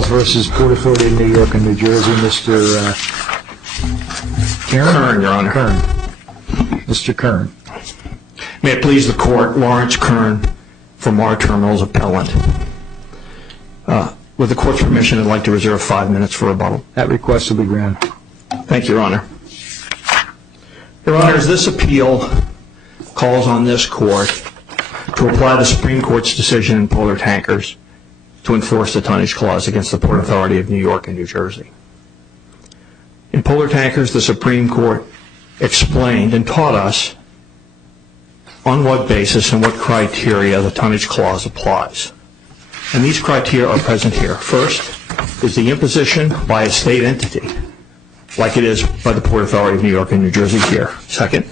versus Port Authority of New York and New Jersey, Mr. Kern, Your Honor. Kern. Mr. Kern. May it please the Court, Lawrence Kern for Maher Terminals Appellant. With the Court's permission, I'd like to reserve 5 minutes for rebuttal. That request will be granted. Thank you, Your Honor. Your Honors, this appeal calls on this Court to apply the Supreme Court's decision in Polar Tankers to enforce the tonnage clause against the Port Authority of New York and New Jersey. In Polar Tankers, the Supreme Court explained and taught us on what basis and what criteria the tonnage clause applies. And these criteria are present here. First is the imposition by a state entity, like it is by the Port Authority of New York and New Jersey here. Second,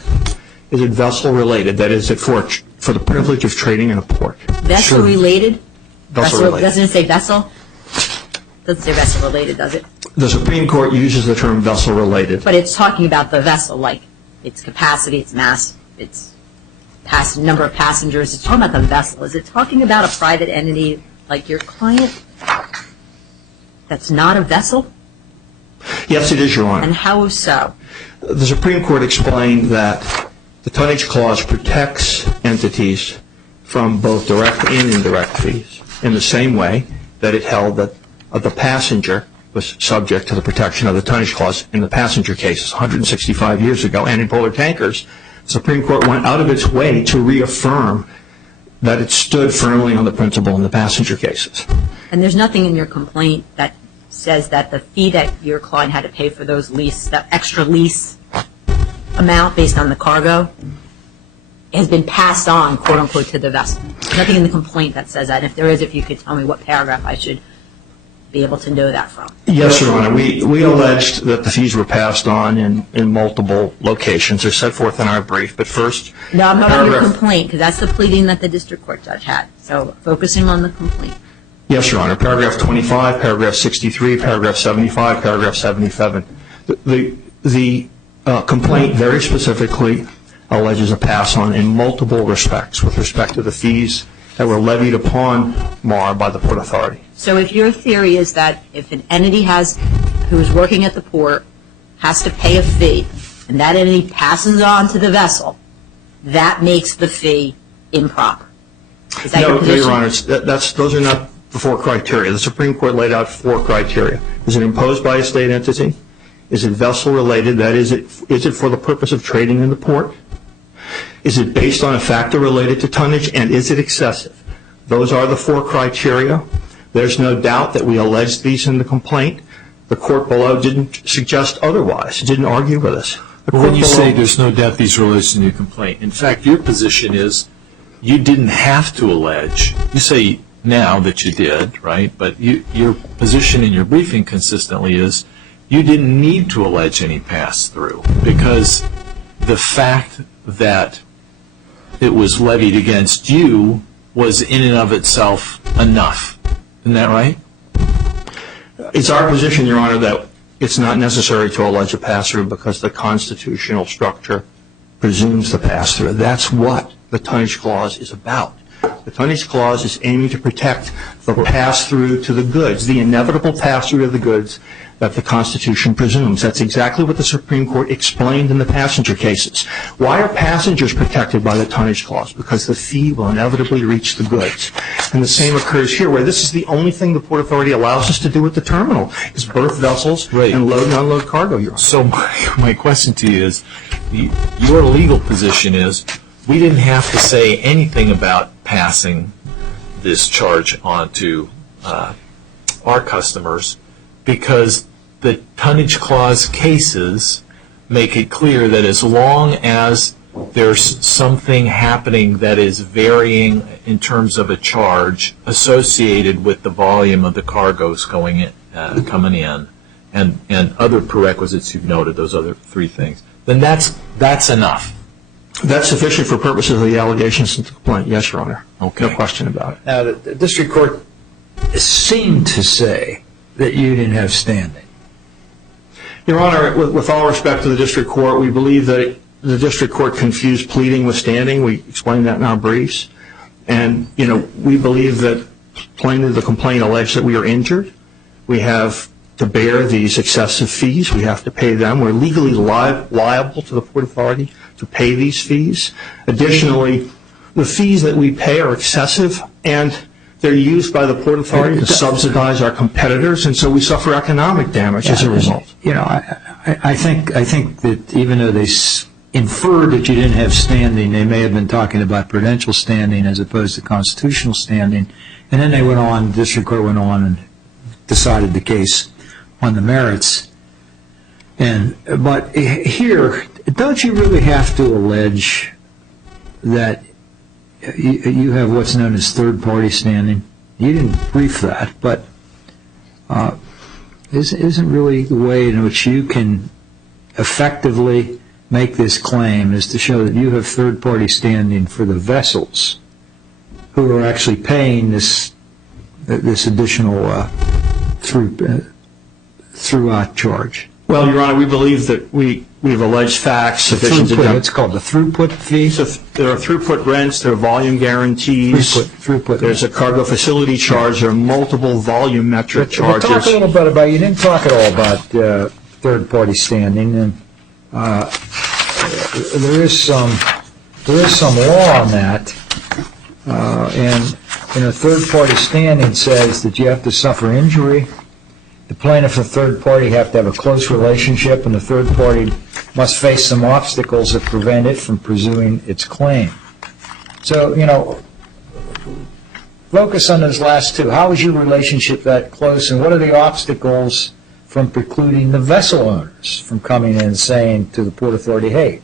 is it vessel related? That is, for the privilege of trading in a port. Vessel related? Vessel related. Doesn't it say vessel? Doesn't say vessel related, does it? The Supreme Court uses the term vessel related. But it's talking about the vessel, like its capacity, its mass, its number of passengers. It's talking about the vessel. Is it talking about a private entity like your client that's not a vessel? Yes, it is, Your Honor. And how so? The Supreme Court explained that the tonnage clause protects entities from both direct and indirect fees in the same way that it held that the passenger was subject to the protection of the tonnage clause in the passenger cases 165 years ago. And in Polar Tankers, the Supreme Court went out of its way to reaffirm that it stood firmly on the principle in the passenger cases. And there's nothing in your complaint that says that the fee that your client had to pay for those lease, that extra lease amount based on the cargo, has been passed on, quote unquote, to the vessel. There's nothing in the complaint that says that. And if there is, if you could tell me what paragraph I should be able to know that from. Yes, Your Honor. We alleged that the fees were passed on in multiple locations. They're set forth in our brief. But first, no, I'm not on your complaint, because that's the pleading that the district court judge had. So focusing on the complaint. Yes, Your Honor. Paragraph 25, paragraph 63, paragraph 75, paragraph 77. The complaint very specifically alleges a pass-on in multiple respects with respect to the fees that were levied upon Maher by the Port Authority. So if your theory is that if an entity who is working at the port has to pay a fee, and that entity passes on to the vessel, that makes the fee improper. Is that your position? No, Your Honor. Those are not the 4 criteria. The Supreme Court laid out 4 criteria. Is it imposed by a state entity? Is it vessel related? That is it for the purpose of trading in the port? Is it based on a factor related to tonnage? And is it excessive? Those are the 4 criteria. There's no doubt that we alleged these in the complaint. The court below didn't suggest otherwise. It didn't argue with us. When you say there's no doubt these are alleged in your complaint, in fact, your position is you didn't have to allege. You say now that you did, right? But your position in your briefing consistently is you didn't need to allege any pass-through because the fact that it was levied against you was in and of itself enough. Isn't that right? It's our position, Your Honor, that it's not necessary to allege a pass-through because the constitutional structure presumes the pass-through. That's what the tonnage clause is about. The tonnage clause is aiming to protect the pass-through to the goods, the inevitable pass-through to the goods that the Constitution presumes. That's exactly what the Supreme Court explained in the passenger cases. Why are passengers protected by the tonnage clause? Because the fee will inevitably reach the goods. And the same occurs here, where this is the only thing the Port Authority allows us to do at the terminal, is berth vessels and load and unload cargo, Your Honor. So my question to you is, your legal position is we didn't have to say anything about passing this charge on to our customers because the tonnage clause cases make it clear that as long as there's something happening that is varying in terms of a charge associated with the volume of the cargoes coming in, and other prerequisites you've noted, those other 3 things, then that's enough. That's sufficient for purposes of the allegations in the complaint, yes, Your Honor. Okay. No question about it. Now, the district court seemed to say that you didn't have standing. Your Honor, with all respect to the district court, we believe that the district court confused pleading with standing. We explained that in our briefs. And, we believe that plainly the complaint alleged that we are injured. We have to bear these excessive fees. We have to pay them. We're legally liable to the Port Authority to pay these fees. Additionally, the fees that we pay are excessive, and they're used by the Port Authority to subsidize our competitors, and so we suffer economic damage as a result. You know, I think that even though they inferred that you didn't have standing, they may have been talking about prudential standing as opposed to constitutional standing, and then they went on, the district court went on and decided the case on the merits. But here, don't you really have to allege that you have what's known as third-party standing? You didn't brief that, but isn't really the way in which you can effectively make this claim is to show that you have third-party standing for the vessels who are actually paying this additional throughout charge? Well, Your Honor, we believe that we've alleged facts sufficient to... It's called the throughput fee? So there are throughput rents, there are volume guarantees. Throughput. There's a cargo facility charge. There are multiple volumetric charges. Talk a little bit about, you didn't talk at all about third-party standing, and there is some law on that, and third-party standing says that you have to suffer injury. The plaintiff and third party have to have a close relationship, and the third party must face some obstacles that prevent it from pursuing its claim. So, focus on those last two. How is your relationship that close, and what are the obstacles from precluding the vessel owners from coming in and saying to the Port Authority, hey,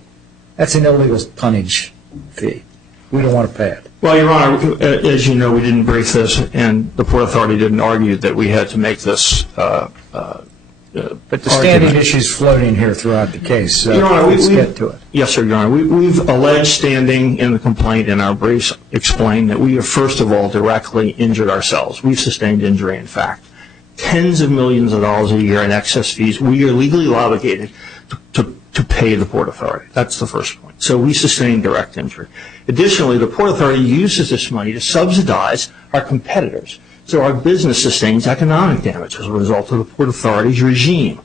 that's an illegal tonnage fee. We don't want to pay it. Well, Your Honor, as you know, we didn't brief this, and the Port Authority didn't argue that we had to make this But the standing issue is floating here throughout the case, so Your Honor, let's get to it. Yes, sir, Your Honor. We've alleged standing in the complaint, and our briefs explain that we have, first of all, directly injured ourselves. We've sustained injury, in fact. Tens of millions of dollars a year in excess fees. We are legally obligated to pay the Port Authority. That's the first point. So we sustain direct injury. Additionally, the Port Authority uses this money to subsidize our competitors. So our business sustains economic damage as a result of the Port Authority's regime,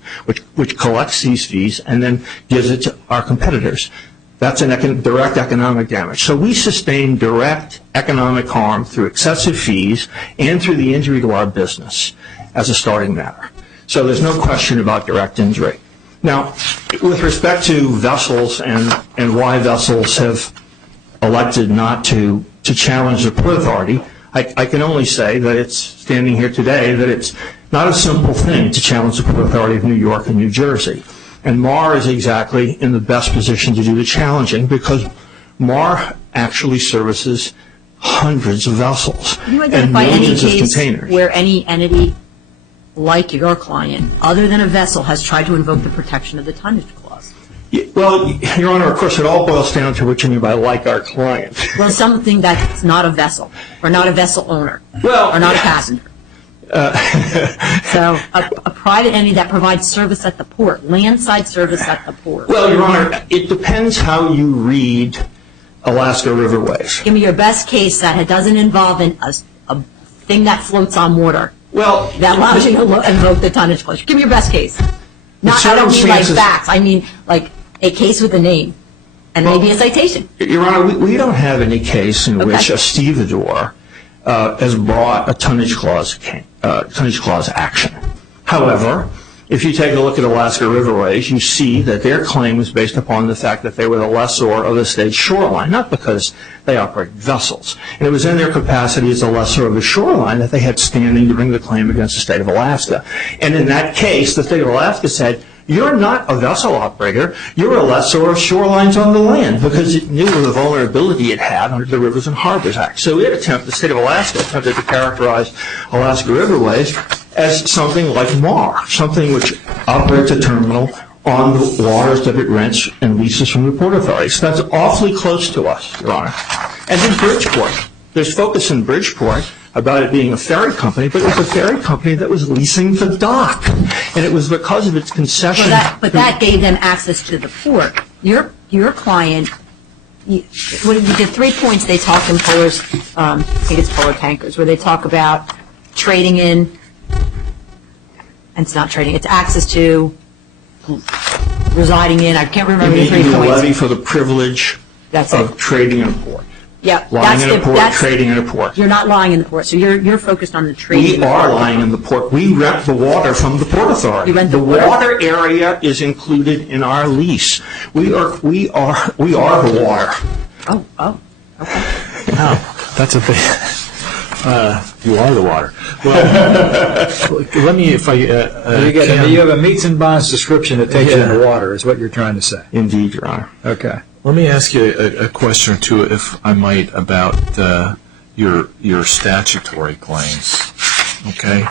which collects these fees and then gives it to our competitors. That's direct economic damage. So we sustain direct economic harm through excessive fees and through the injury to our business as a starting matter. So there's no question about direct injury. Now, with respect to vessels and why vessels have elected not to challenge the Port Authority, I can only say that it's standing here today that it's not a simple thing to challenge the Port Authority of New York and New Jersey. And Maher is exactly in the best position to do the challenging because Maher actually services hundreds of vessels and millions of containers. Where any entity like your client, other than a vessel, has tried to invoke the protection of the tonnage clause? Well, Your Honor, of course, it all boils down to what you mean by like our client. Well, something that's not a vessel, or not a vessel owner, well, or not a passenger. So a private entity that provides service at the port, landside service at the port. Well, Your Honor, it depends how you read Alaska Riverways. Give me your best case that doesn't involve a thing that floats on water. Well, that allows you to invoke the tonnage clause. Give me your best case. I don't mean like facts. I mean like a case with a name and maybe a citation. Your Honor, we don't have any case in which a stevedore has brought a tonnage clause action. However, if you take a look at Alaska Riverways, you see that their claim was based upon the fact that they were the lessor of the state's shoreline, not because they operate vessels. And it was in their capacity as the lessor of the shoreline that they had standing to bring the claim against the state of Alaska. And in that case, the state of Alaska said, you're not a vessel operator, you're a lessor of shorelines on the land, because it knew the vulnerability it had under the Rivers and Harbors Act. So the state of Alaska attempted to characterize Alaska Riverways as something like Maher, something which operates a terminal on the waters that it rents and leases from the Port Authority. So that's awfully close to us, Your Honor. And in Bridgeport, there's focus in Bridgeport about it being a ferry company, but it was a ferry company that was leasing the dock. And it was because of its concession. But that gave them access to the port. Your client, you did 3 points they talk in Polar's, I think it's Polar Tankers, where they talk about trading in And it's not trading, it's access to, residing in, I can't remember the You three mean the levy points. for the privilege That's of it. trading in a port. Yeah, Lying that's in a the, port, that's, trading in a port. you're not lying in the port, so you're focused on the trading. We in the are port. lying in the port. We rent the water from the Port Authority. You rent the The water? water area is included in our lease. We are the water. Oh, okay. Wow, that's a big. You are the water. Well, let me, if I You have a meets and bounds description that takes you Yeah. into water, is what you're trying to say. Indeed, Your Honor. Okay. let me ask you a question or two, if I might, about your statutory claims. Okay.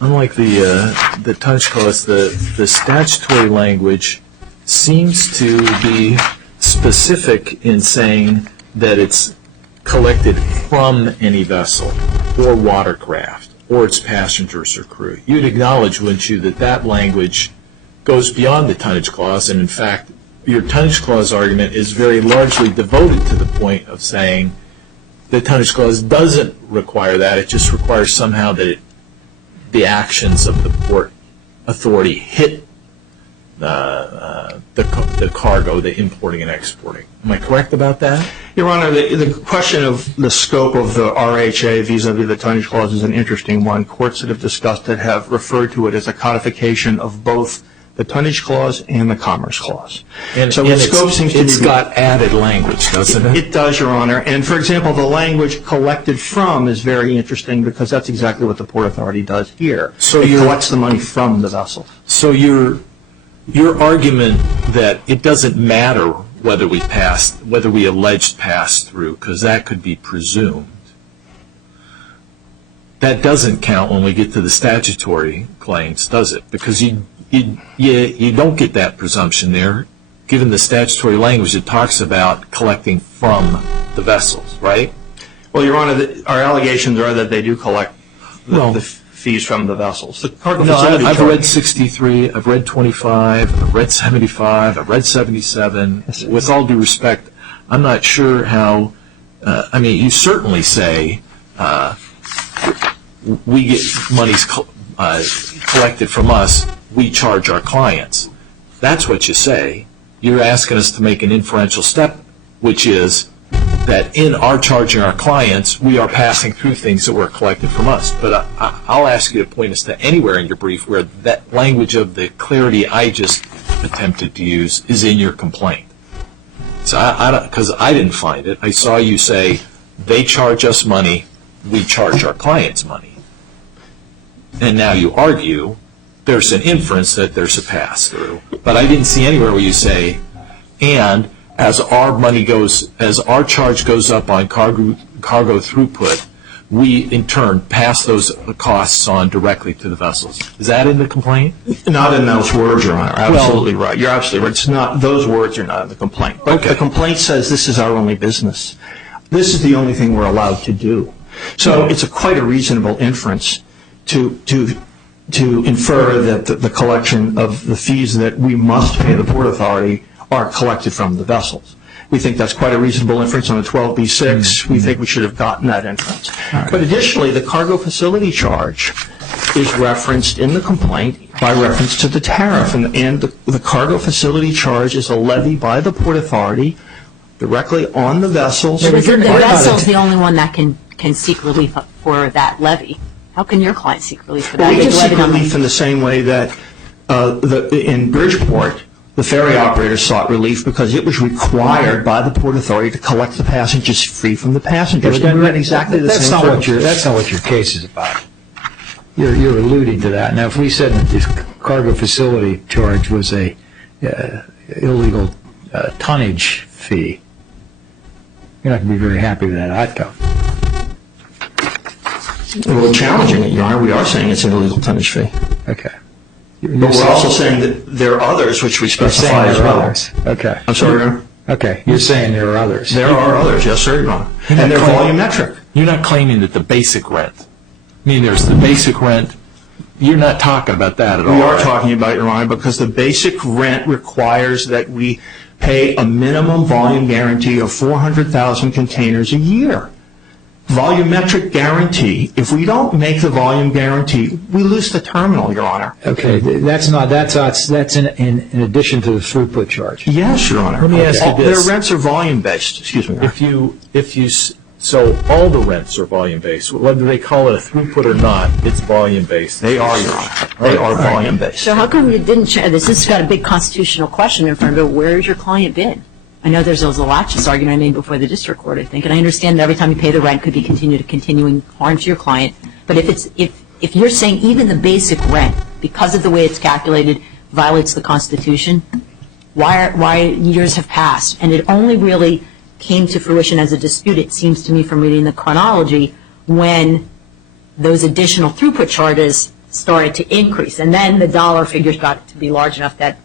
Unlike the tonnage clause, the statutory language seems to be specific in saying that it's collected from any vessel or watercraft or its passengers or crew. You'd acknowledge, wouldn't you, that that language goes beyond the tonnage clause, and in fact, your tonnage clause argument is very largely devoted to the point of saying the tonnage clause doesn't require that. It just requires somehow that the actions of the port authority hit the cargo, the importing and exporting. Am I correct about that? Your Honor, the question of the scope of the RHA vis-a-vis the tonnage clause is an interesting one. Courts that have discussed it have referred to it as a codification of both the tonnage clause and the commerce clause. And, so and the scope seems to it's be got added language, doesn't it? It does, Your Honor. And, for example, the language collected from is very interesting because that's exactly what the Port Authority does here. So it you're- collects the money from the vessel. So your argument that it doesn't matter whether we alleged pass through, because that could be presumed, that doesn't count when we get to the statutory claims, does it? Because you don't get that presumption there, given the statutory language that talks about collecting from the vessels, right? Well, Your Honor, our allegations are that they do collect the fees from the vessels. The cargo No, facility I've charge- read 63, I've read 25, I've read 75, I've read 77. With all due respect, I'm not sure how, you certainly say we get monies collected from us, we charge our clients. That's what you say. You're asking us to make an inferential step, which is that in our charging our clients, we are passing through things that were collected from us. But I'll ask you to point us to anywhere in your brief where that language of the clarity I just attempted to use is in your complaint. So because I didn't find it. I saw you say, they charge us money, we charge our clients money. And now you argue there's an inference that there's a pass-through. But I didn't see anywhere where you say, and as our charge goes up on cargo throughput, we in turn pass those costs on directly to the vessels. Is that in the complaint? Not in those words, Your Honor. Absolutely right. You're absolutely right. It's not, those words are not in the complaint. But the complaint says this is our only business. This is the only thing we're allowed to do. So it's quite a reasonable inference to infer that the collection of the fees that we must pay the Port Authority are collected from the vessels. We think that's quite a reasonable inference on a 12b-6. We think we should have gotten that inference. Right. But additionally, the cargo facility charge is referenced in the complaint by reference to the tariff. And the cargo facility charge is a levy by the Port Authority directly on the vessels. So the vessel's the only one that can seek relief for that levy. How can your client seek relief for that? Well, we can seek relief in the same way that in Bridgeport, the ferry operator sought relief because it was required by the Port Authority to collect the passengers free from the passengers. Exactly the same. That's not what your case is about. You're alluding to that. Now, if we said that this cargo facility charge was a illegal tonnage fee, you're not going to be very happy with that outcome. We're challenging it, Your Honor. We are saying it's an illegal tonnage fee. Okay. But we're also saying that there are others which we specify as well. Others. Okay. I'm sorry, Your Honor? Okay. You're saying there are others. There are others, yes, sir, Your Honor. And they're volumetric. You're not claiming that the basic rent. There's the basic rent. You're not talking about that at all. We are talking about it, Your Honor, because the basic rent requires that we pay a minimum volume guarantee of 400,000 containers a year. volumetric guarantee, if we don't make the volume guarantee, we lose the terminal, Your Honor. Okay, that's in addition to the throughput charge. Yes, Your Honor. Let me ask you this. Their rents are volume-based. Excuse me, Your Honor. So all the rents are volume-based. Whether they call it a throughput or not, it's volume-based. They are, Your Honor. They are volume-based. So how come you didn't, this has got a big constitutional question in front of it, where has your client been? I know there's a laches argument I made before the district court, I think, and I understand that every time you pay the rent could be continuing harm to your client, but if you're saying even the basic rent, because of the way it's calculated, violates the Constitution, why years have passed, and it only really came to fruition as a dispute, it seems to me from reading the chronology, when those additional throughput charges started to increase, and then the dollar figures got to be large enough that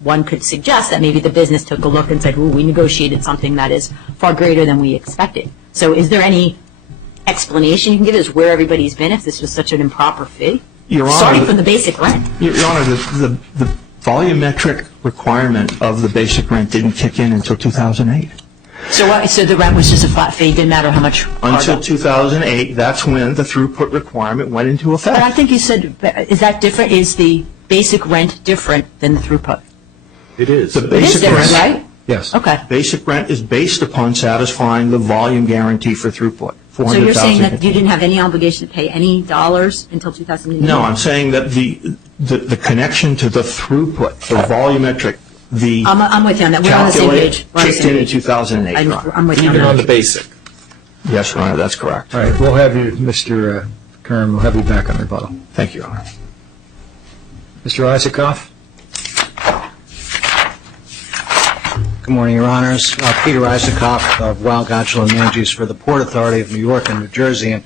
one could suggest that maybe the business took a look and said, ooh, we negotiated something that is far greater than we expected. So is there any explanation you can give as where everybody's been if this was such an improper fee? Your Honor, starting from the basic rent. Your Honor, the volumetric requirement of the basic rent didn't kick in until 2008. So the rent was just a flat fee, didn't matter how much Until 2008, that's when the throughput requirement went into effect. But I think you said, is that different? Is the basic rent different than the throughput? It is. The It is basic different, rent, right? Yes. Okay. Basic rent is based upon satisfying the volume guarantee for throughput. So you're saying that you didn't have any obligation to pay any dollars until 2008? No, I'm saying that the connection to the throughput, the volumetric, I'm with you on that. We're on the same page. kicked in 2008, Your Honor. I'm with you Even on on that. the basic. Yes, Your Honor, that's correct. All right, we'll have you, Mr. Kern, we'll have you back on rebuttal. Thank you, Your Honor. Mr. Isaacoff? Good morning, Your Honors. Peter Isaacoff of Weil, Gotchel, and Manges for the Port Authority of New York and New Jersey. And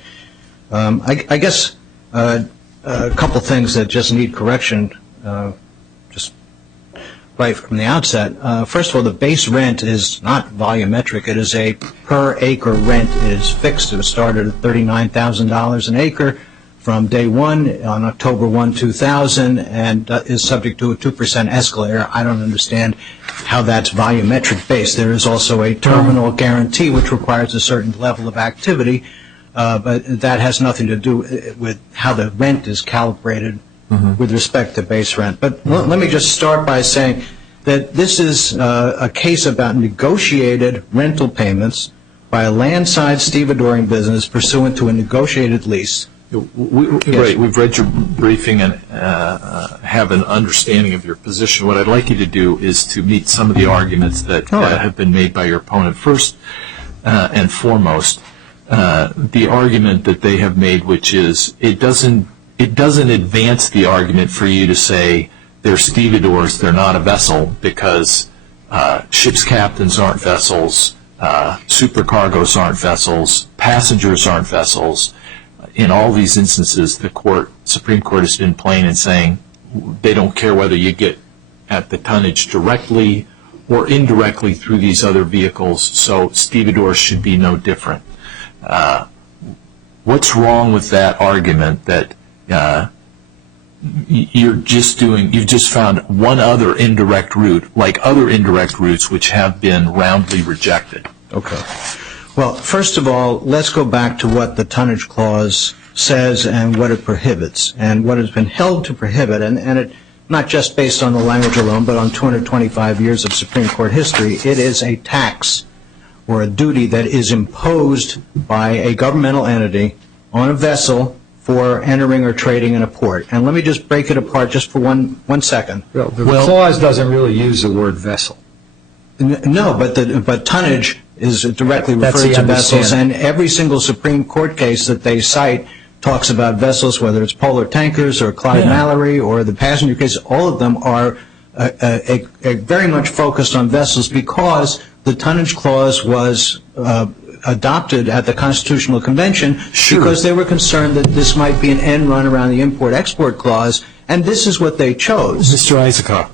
I guess a couple things that just need correction, just right from the outset. First of all, the base rent is not volumetric. It is a per acre rent. It is fixed. It started at $39,000 an acre from day one on October 1, 2000, and is subject to a 2% escalator. I don't understand how that's volumetric based. There is also a terminal guarantee which requires a certain level of activity, but that has nothing to do with how the rent is calibrated with respect to base rent. But let me just start by saying that this is a case about negotiated rental payments by a landside stevedoring business pursuant to a negotiated lease. Right, we've read your briefing and have an understanding of your position. What I'd like you to do is to meet some of the arguments that have been made by your opponent. First and foremost, the argument that they have made, which is it doesn't advance the argument for you to say they're stevedores, they're not a vessel, because ship's captains aren't vessels, supercargos aren't vessels, passengers aren't vessels. In all these instances, the Supreme Court has been plain in saying they don't care whether you get at the tonnage directly or indirectly through these other vehicles, so stevedores should be no different. What's wrong with that argument that you've just found one other indirect route, like other indirect routes which have been roundly rejected? Okay. Well, first of all, let's go back to what the tonnage clause says and what it prohibits, and what has been held to prohibit, and it not just based on the language alone, but on 225 years of Supreme Court history. It is a tax or a duty that is imposed by a governmental entity on a vessel for entering or trading in a port. And let me just break it apart just for one second. Well, the clause doesn't really use the word vessel. No, but tonnage is directly That's referred the to vessels, understanding. and every single Supreme Court case that they cite talks about vessels, whether it's Polar Tankers or Clyde Mallory or the passenger case. All of them are very much focused on vessels because the tonnage clause was adopted at the Constitutional Convention because they were concerned that this might be an end run around the import-export clause, and this is what they chose. Mr. Isaacoff,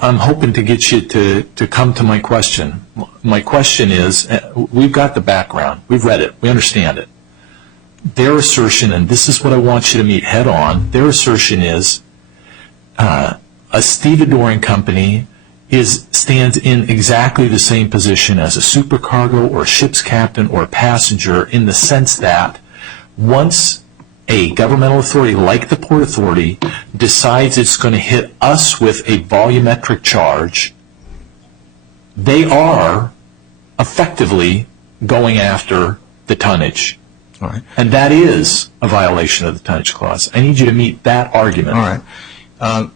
I'm hoping to get you to come to my question. My question is, we've got the background. We've read it. We understand it. Their assertion, and this is what I want you to meet head on, their assertion is a stevedoring company stands in exactly the same position as a supercargo or a ship's captain or a passenger, in the sense that once a governmental authority like the Port Authority decides it's going to hit us with a volumetric charge, they are effectively going after the tonnage. All right. And that is a violation of the tonnage clause. I need you to meet that argument. All right.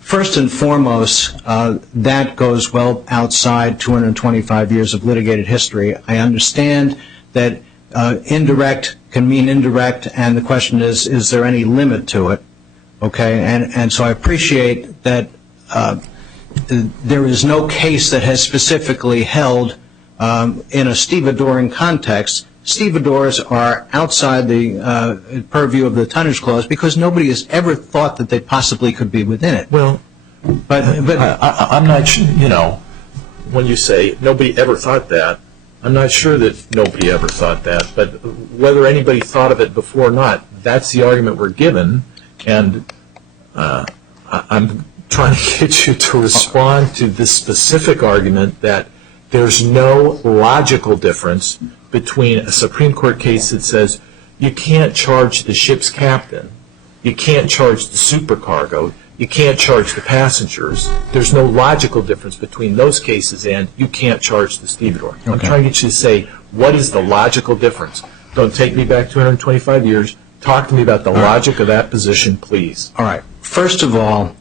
First and foremost, that goes well outside 225 years of litigated history. I understand that indirect can mean indirect, and the question is there any limit to it? Okay, and so I appreciate that there is no case that has specifically held in a stevedoring context. Stevedores are outside the purview of the tonnage clause because nobody has ever thought that they possibly could be within it. Well, but I'm not sure, when you say nobody ever thought that, I'm not sure that nobody ever thought that, but whether anybody thought of it before or not, that's the argument we're given, and I'm trying to get you to respond to this specific argument that there's no logical difference between a Supreme Court case that says you can't charge the ship's captain, you can't charge the supercargo, you can't charge the passengers. There's no logical difference between those cases and you can't charge the stevedore. I'm trying to get you to say, what is the logical difference? Don't take me back 225 years. Talk to me about the logic of that position, please. All right. First of all,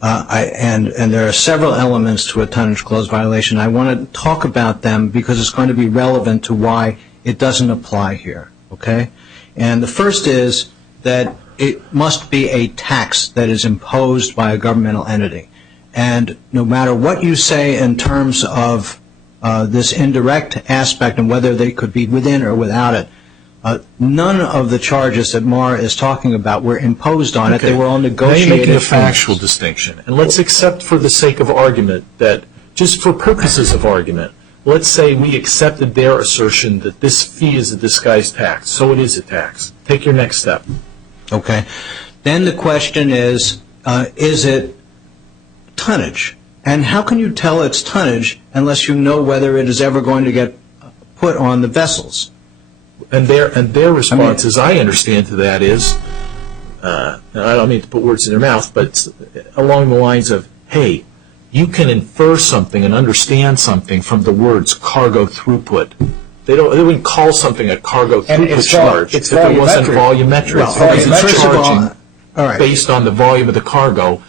and there are several elements to a tonnage clause violation. I want to talk about them because it's going to be relevant to why it doesn't apply here. Okay? And the first is that it must be a tax that is imposed by a governmental entity. And no matter what you say in terms of this indirect aspect and whether they could be within or without it, none of the charges that Maher is talking about were imposed on it. They were all negotiated. Now you're making a factual distinction. And let's accept for the sake of argument that, just for purposes of argument, let's say we accepted their assertion that this fee is a disguised tax. So it is a tax. Take your next step. Okay. Then the question is it tonnage? And how can you tell it's tonnage unless you know whether it is ever going to get put on the vessels? And their response, as I understand to that, is, and I don't mean to put words in their mouth, but it's along the lines of, hey, you can infer something and understand something from the words cargo throughput. They wouldn't call something a cargo throughput charge if it wasn't volumetric. Well, Because it's first of all, charging all right. based on the volume of the cargo.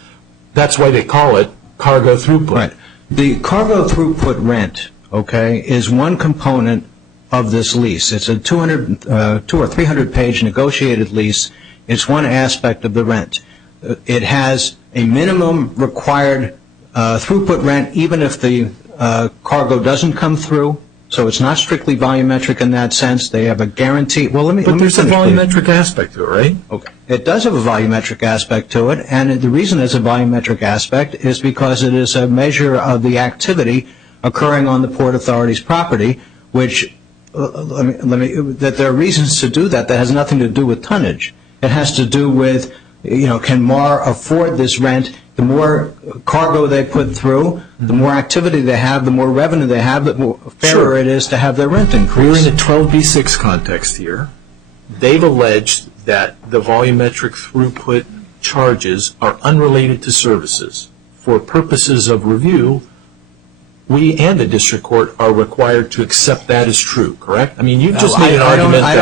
That's why they call it cargo throughput. Right. The cargo throughput rent, okay, is one component of this lease. It's a 200 or 300-page negotiated lease. It's one aspect of the rent. It has a minimum required throughput rent even if the cargo doesn't come through. So it's not strictly volumetric in that sense. They have a guarantee. Well, But there's a volumetric aspect to it, right? Okay. It does have a volumetric aspect to it, and the reason it's a volumetric aspect is because it is a measure of the activity occurring on the Port Authority's property, which, that there are reasons to do that has nothing to do with tonnage. It has to do with, can Maher afford this rent? The more cargo they put through, the more activity they have, the more revenue they have, the more fairer it is to have their rent increase. We're in a 12b6 context here. They've alleged that the volumetric throughput charges are unrelated to services. For purposes of review, we and the district court are required to accept that as true, correct? I mean, you've just made an argument I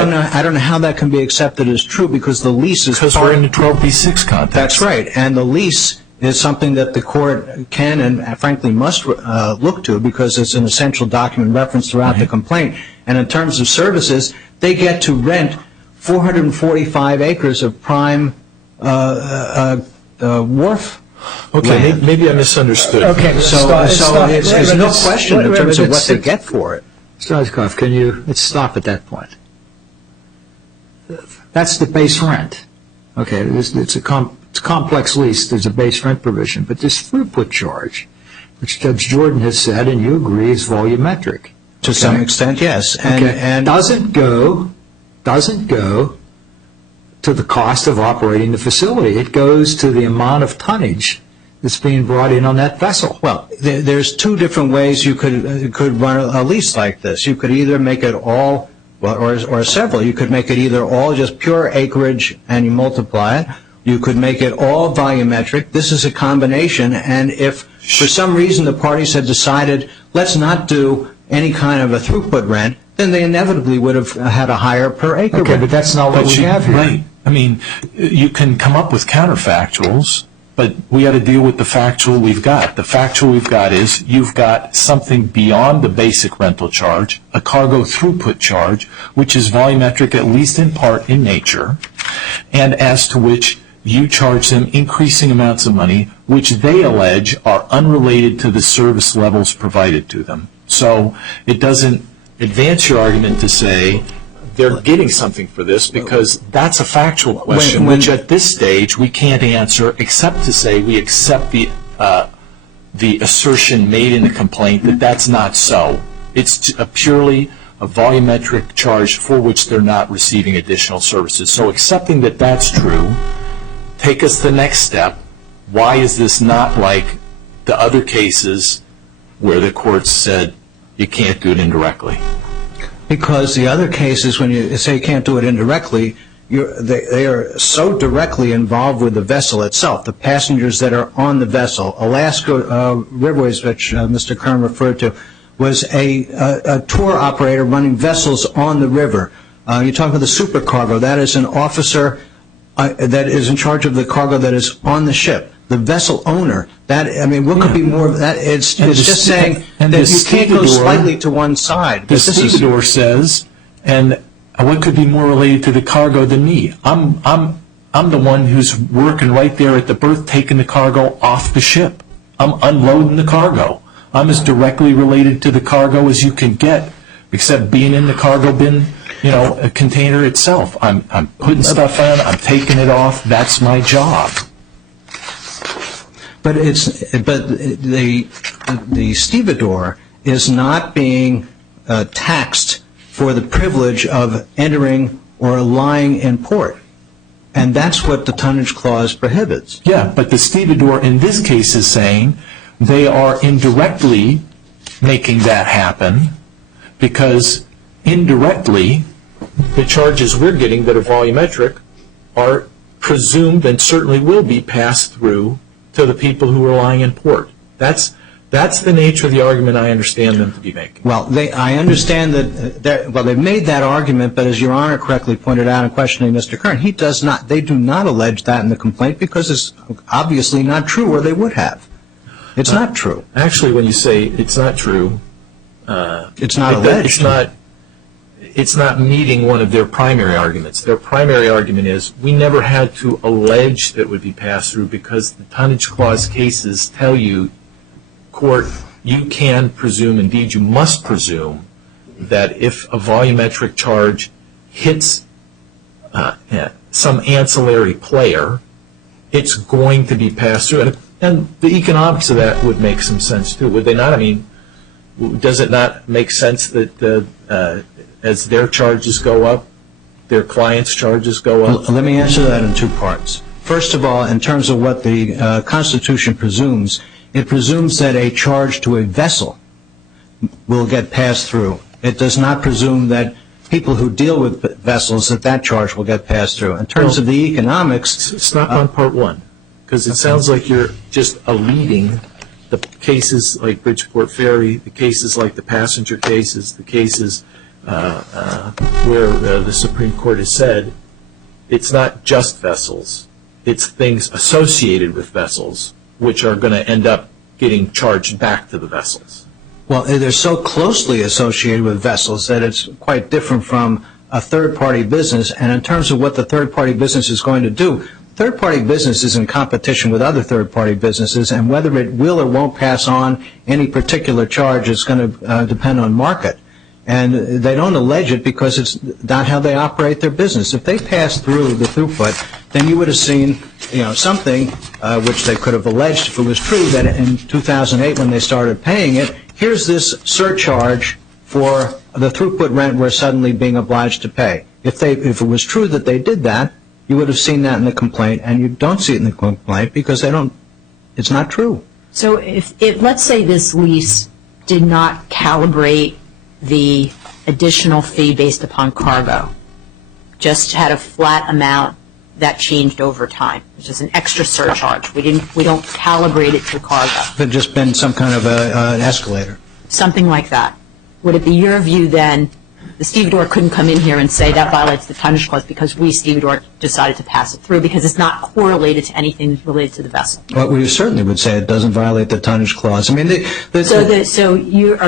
don't know how that can be accepted as true because the lease is because we're in a 12b6 context. That's right, and the lease is something that the court can and frankly must look to because it's an essential document referenced throughout the complaint. And in terms of services, they get to rent 445 acres of prime wharf. Okay, maybe I misunderstood. Okay, So there's no question in terms of what they get for it. Mr. Eisenkopf, let's stop at that point. That's the base rent. Okay, it's a complex lease. There's a base rent provision. But this throughput charge, which Judge Jordan has said, and you agree, is volumetric. To some extent, yes. And doesn't go to the cost of operating the facility. It goes to the amount of tonnage that's being brought in on that vessel. Well, there's two different ways you could run a lease like this. You could either make it all, or several. You could make it either all just pure acreage and you multiply it. You could make it all volumetric. This is a combination, and if for some reason the parties had decided, let's not do any kind of a throughput rent, then they inevitably would have had a higher per acre Okay, rent. but that's not what we have here. Right. I mean, you can come up with counterfactuals, but we got to deal with the factual we've got. The factual we've got is you've got something beyond the basic rental charge, a cargo throughput charge, which is volumetric at least in part in nature, and as to which you charge them increasing amounts of money, which they allege are unrelated to the service levels provided to them. So it doesn't advance your argument to say they're getting something for this, because that's a factual question, which at this stage we can't answer except to say we accept the assertion made in the complaint that that's not so. It's purely a volumetric charge for which they're not receiving additional services. So accepting that that's true, take us the next step. Why is this not like the other cases where the courts said you can't do it indirectly? Because the other cases, when you say you can't do it indirectly, they are so directly involved with the vessel itself, the passengers that are on the vessel. Alaska Riverways, which Mr. Kern referred to, was a tour operator running vessels on the river. You're talking about the supercargo. That is an officer that is in charge of the cargo that is on the ship. The vessel owner, what could be more of that? It's just saying that you can't go slightly to one side. The stevedore says, and what could be more related to the cargo than me? I'm the one who's working right there at the berth, taking the cargo off the ship. I'm unloading the cargo. I'm as directly related to the cargo as you can get, except being in the cargo bin, a container itself. I'm putting stuff in, I'm taking it off. That's my job. But the stevedore is not being taxed for the privilege of entering or lying in port, and that's what the tonnage clause prohibits. Yeah, but the stevedore in this case is saying they are indirectly making that happen, because indirectly the charges we're getting that are volumetric are presumed and certainly will be passed through to the people who are lying in port. That's the nature of the argument I understand them to be making. Well, I understand that they've made that argument, but as Your Honor correctly pointed out in questioning Mr. Kern, they do not allege that in the complaint, because it's obviously not true, or they would have. It's not true. Actually, when you say it's not true, it's not alleged. It's not meeting one of their primary arguments. Their primary argument is we never had to allege that it would be passed through, because the tonnage clause cases tell you, court, you can presume, indeed you must presume, that if a volumetric charge hits some ancillary player, it's going to be passed through. And the economics of that would make some sense too, would they not? I mean, does it not make sense that as their charges go up, their clients' charges go up? Let me answer that in two parts. First of all, in terms of what the Constitution presumes, it presumes that a charge to a vessel will get passed through. It does not presume that people who deal with vessels, that charge will get passed through. In terms of the economics... It's not on part one, because it sounds like you're just eluding the cases like Bridgeport Ferry, the cases like the passenger cases, the cases where the Supreme Court has said it's not just vessels, it's things associated with vessels which are going to end up getting charged back to the vessels. Well, they're so closely associated with vessels that it's quite different from a third-party business. And in terms of what the third-party business is going to do, third-party business is in competition with other third-party businesses, and whether it will or won't pass on any particular charge is going to depend on market. And they don't allege it because it's not how they operate their business. If they pass through the throughput, then you would have seen, something which they could have alleged if it was true, that in 2008 when they started paying it, here's this surcharge for the throughput rent we're suddenly being obliged to pay. If it was true that they did that, you would have seen that in the complaint, and you don't see it in the complaint because it's It's not true. So if let's say this lease did not calibrate the additional fee based upon cargo, just had a flat amount that changed over time, which is an extra surcharge. We don't calibrate it to cargo. If it had just been some kind of an escalator. Something like that. Would it be your view then the stevedore couldn't come in here and say that violates the tonnage clause because we, stevedore, decided to pass it through because it's not correlated to anything related to the vessel? Well, we certainly would say it doesn't violate the tonnage clause. I mean, So you're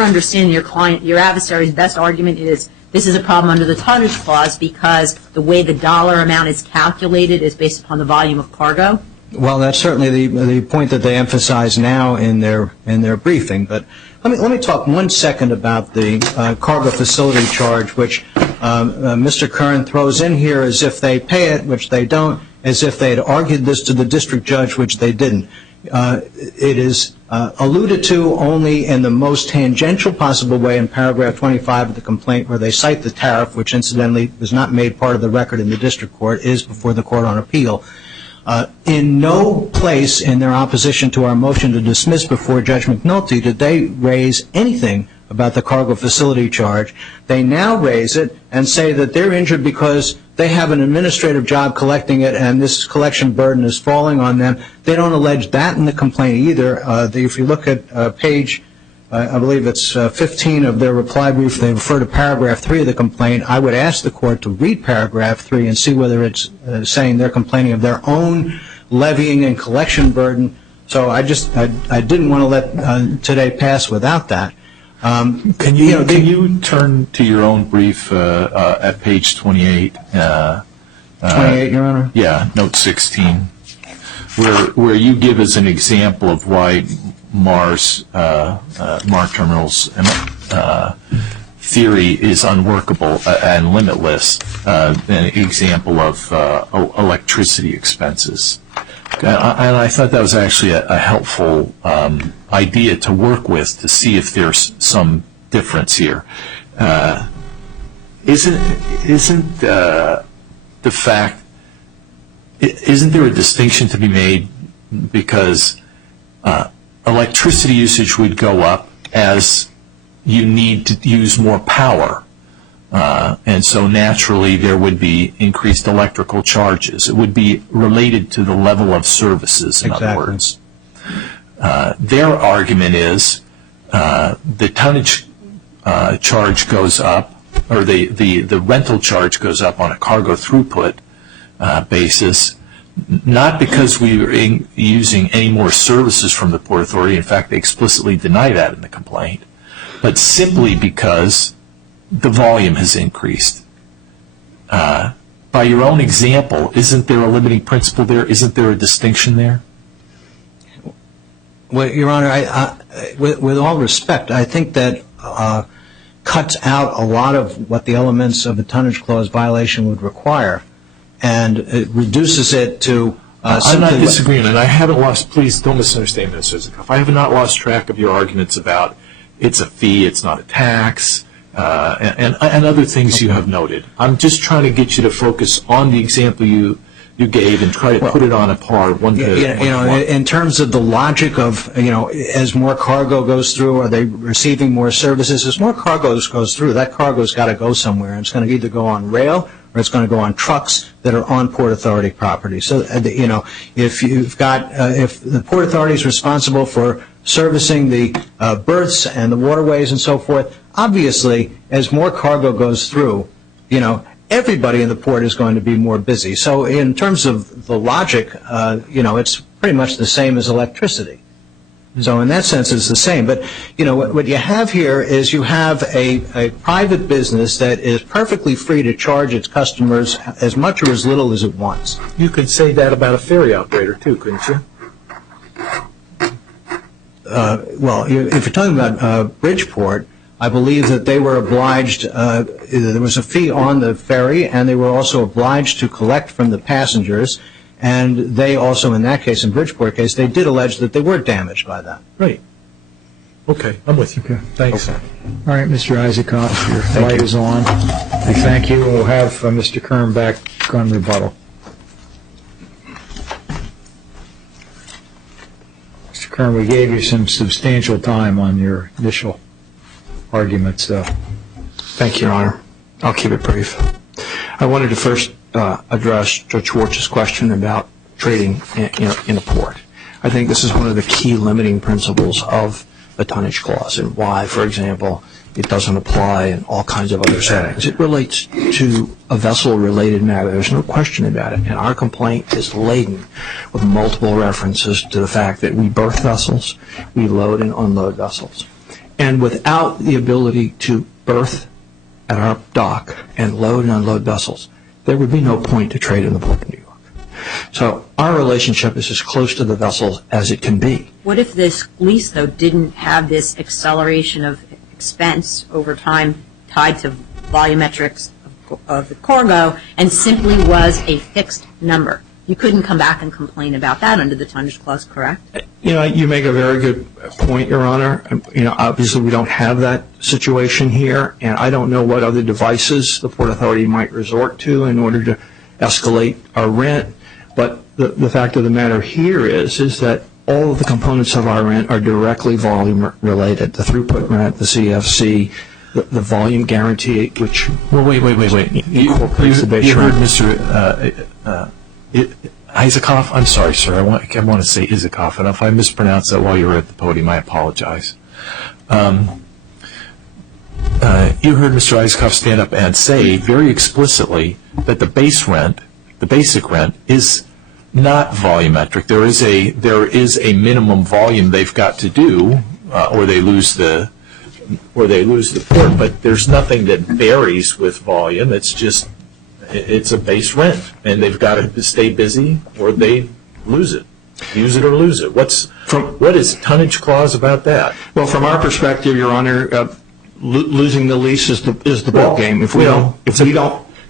understanding your adversary's best argument is this is a problem under the tonnage clause because the way the dollar amount is calculated is based upon the volume of cargo? Well, that's certainly the point that they emphasize now in their briefing. But let me talk 1 second about the cargo facility charge, which Mr. Kern throws in here as if they pay it, which they don't, as if they had argued this to the district judge, which they didn't. It is alluded to only in the most tangential possible way in paragraph 25 of the complaint, where they cite the tariff, which incidentally was not made part of the record in the district court, is before the court on appeal. In no place in their opposition to our motion to dismiss before Judge McNulty did they raise anything about the cargo facility charge. They now raise it and say that they're injured because they have an administrative job collecting it and this collection burden is falling on them. They don't allege that in the complaint either. If you look at page, I believe it's 15 of their reply brief, they refer to paragraph 3 of the complaint. I would ask the court to read paragraph 3 and see whether it's saying they're complaining of their own levying and collection burden. So I didn't want to let today pass without that. Can you turn to your own brief at page 28? 28, Your Honor? Yeah, note 16, where you give us an example of why Maher Terminal's theory is unworkable and limitless, an example of electricity expenses. And I thought that was actually a helpful idea to work with to see if there's some difference here. Isn't there a distinction to be made because electricity usage would go up as you need to use more power, and so naturally there would be increased electrical charges. It would be related to the level of services, in other words. Their argument is the tonnage charge goes up, or the rental charge goes up on a cargo throughput basis, not because we were using any more services from the Port Authority. In fact, they explicitly deny that in the complaint, but simply because the volume has increased. By your own example, isn't there a limiting principle there? Isn't there a distinction there? Well, Your Honor, with all respect, I think that cuts out a lot of what the elements of the tonnage clause violation would require, and it reduces it to I'm not disagreeing, and I haven't lost, please don't misunderstand me, Mr. Zikoff. I have not lost track of your arguments about it's a fee, it's not a tax, and other things you have noted. I'm just trying to get you to focus on the example you gave and try to put it on a par. In terms of the logic of, as more cargo goes through, are they receiving more services? As more cargo goes through, that cargo's got to go somewhere, and it's going to either go on rail or it's going to go on trucks that are on Port Authority property. So, if the Port Authority is responsible for servicing the berths and the waterways and so forth, obviously, as more cargo goes through, everybody in the port is going to be more busy. So in terms of the logic, it's pretty much the same as electricity. So in that sense, it's the same. But, what you have here is you have a private business that is perfectly free to charge its customers as much or as little as it wants. You could say that about a ferry operator, too, couldn't you? Well, if you're talking about Bridgeport, I believe that they were obliged, there was a fee on the ferry, and they were also obliged to collect from the passengers, and they also, in that case, in Bridgeport case, they did allege that they were damaged by that. Right. Okay, I'm with you. Okay. Thanks. Okay. All right, Mr. Isaacoff, your light is on. I thank you. We'll have Mr. Kern back on rebuttal. Kern, we gave you some substantial time on your initial argument, so. Thank you, Your Honor. I'll keep it brief. I wanted to first address Judge Schwartz's question about trading in a port. I think this is one of the key limiting principles of the tonnage clause and why, for example, it doesn't apply in all kinds of other settings. It relates to a vessel-related matter. There's no question about it. And our complaint is laden with multiple references to the fact that we berth vessels, we load and unload vessels. And without the ability to berth at our dock and load and unload vessels, there would be no point to trade in the Port of New York. So our relationship is as close to the vessels as it can be. What if this lease, though, didn't have this acceleration of expense over time tied to volumetrics of the cargo and simply was a fixed number? You couldn't come back and complain about that under the tonnage clause, correct? You make a very good point, Your Honor. Obviously we don't have that situation here, and I don't know what other devices the Port Authority might resort to in order to escalate our rent. But the fact of the matter here is that all of the components of our rent are directly volume related. The throughput rent, the CFC, the volume guarantee, which wait. incorporates the base You heard rent. Mr. Isaacoff? I'm sorry, sir. I want to say Isaacoff, and if I mispronounced that while you were at the podium, I apologize. You heard Mr. Isaacoff stand up and say very explicitly that the basic rent, is not volumetric. There is a minimum volume they've got to do, or they lose the port. But there's nothing that varies with volume. It's a base rent, and they've got to stay busy, or they lose it. Use it or lose it. What is tonnage clause about that? Well, from our perspective, Your Honor, losing the lease is the ball game.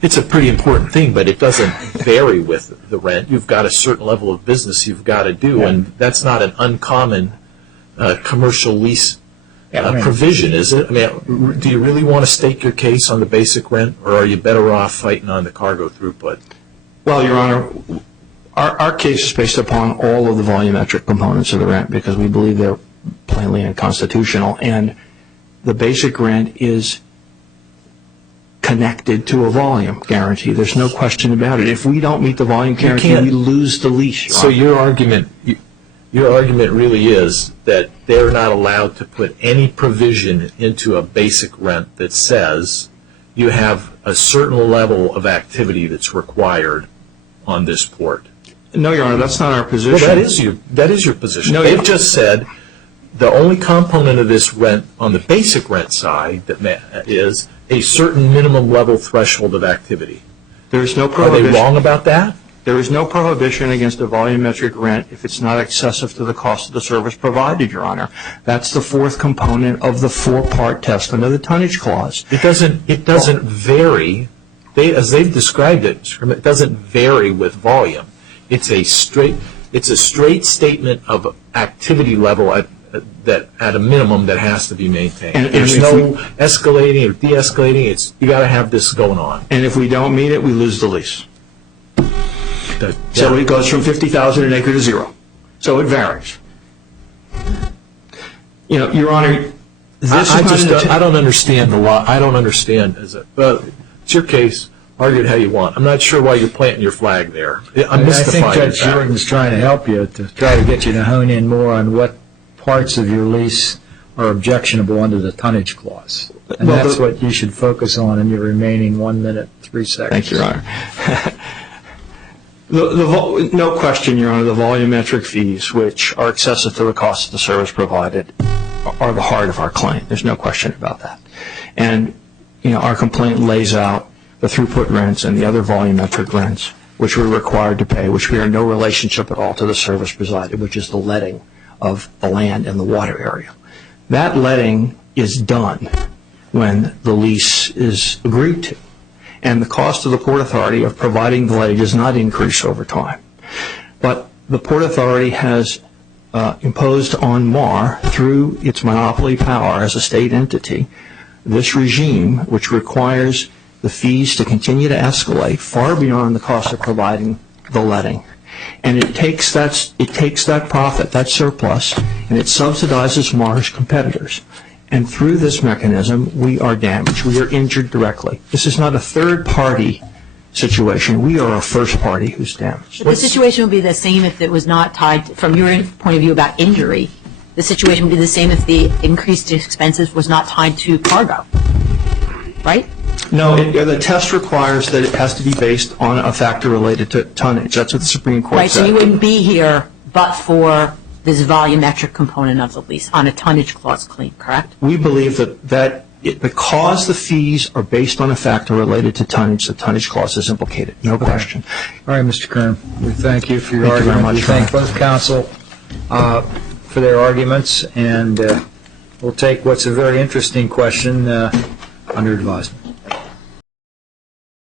It's a pretty important thing, but it doesn't vary with the rent. You've got a certain level of business you've got to do, and that's not an uncommon commercial lease provision, is it? I mean, do you really want to stake your case on the basic rent, or are you better off fighting on the cargo throughput? Well, Your Honor, our case is based upon all of the volumetric components of the rent because we believe they're plainly unconstitutional, and the basic rent is connected to a volume guarantee. There's no question about it. If we don't meet the volume guarantee, we lose the lease. So your argument really is that they're not allowed to put any provision into a basic rent that says you have a certain level of activity that's required on this port. No, Your Honor, that's not our position. Well, that is your position. No, They've just said the only component of this rent on the basic rent side that is a certain minimum level threshold of activity. There is no Are prohibition. they wrong about that? There is no prohibition against a volumetric rent if it's not excessive to the cost of the service provided, Your Honor. That's the fourth component of the four-part test under the tonnage clause. It doesn't vary. As they've described it, it doesn't vary with volume. It's a straight statement of activity level at a minimum that has to be maintained. And There's no escalating or de-escalating. You got to have this going on. And if we don't meet it, we lose the lease. So it goes from 50,000 an acre to zero. So it varies. Your Honor, I don't understand the law. I don't understand. It's your case. Argue it how you want. I'm not sure why you're planting your flag there. I'm mystified. I think Judge Jordan's trying to help you to try to get you to hone in more on what parts of your lease are objectionable under the tonnage clause. And that's what you should focus on in your remaining 1 minute, 3 seconds. Thank you, Your Honor. No question, Your Honor, the volumetric fees, which are excessive to the cost of the service provided, are the heart of our claim. There's no question about that. And, our complaint lays out the throughput rents and the other volumetric rents, which we're required to pay, which we are no relationship at all to the service provided, which is the letting of the land and the water area. That letting is done when the lease is agreed to. And the cost of the Port Authority of providing the letting does not increase over time. But the Port Authority has imposed on Maher, through its monopoly power as a state entity, this regime which requires the fees to continue to escalate far beyond the cost of providing the letting. And it takes that profit, that surplus, and it subsidizes Maher's competitors. And through this mechanism, we are damaged. We are injured directly. This is not a third-party situation. We are a first party who's damaged. But the situation would be the same if it was not tied, from your point of view about injury, the situation would be the same if the increased expenses was not tied to cargo, right? No, the test requires that it has to be based on a factor related to tonnage. That's what the Supreme Court Right, said. so you wouldn't be here but for this volumetric component of the lease on a tonnage clause claim, correct? We believe that because the fees are based on a factor related to tonnage, the tonnage clause is implicated. No question. All right, Mr. Kern, we thank you for your Thank you very argument. much, We thank Ron. both counsel for their arguments, and we'll take what's a very interesting question under advisement.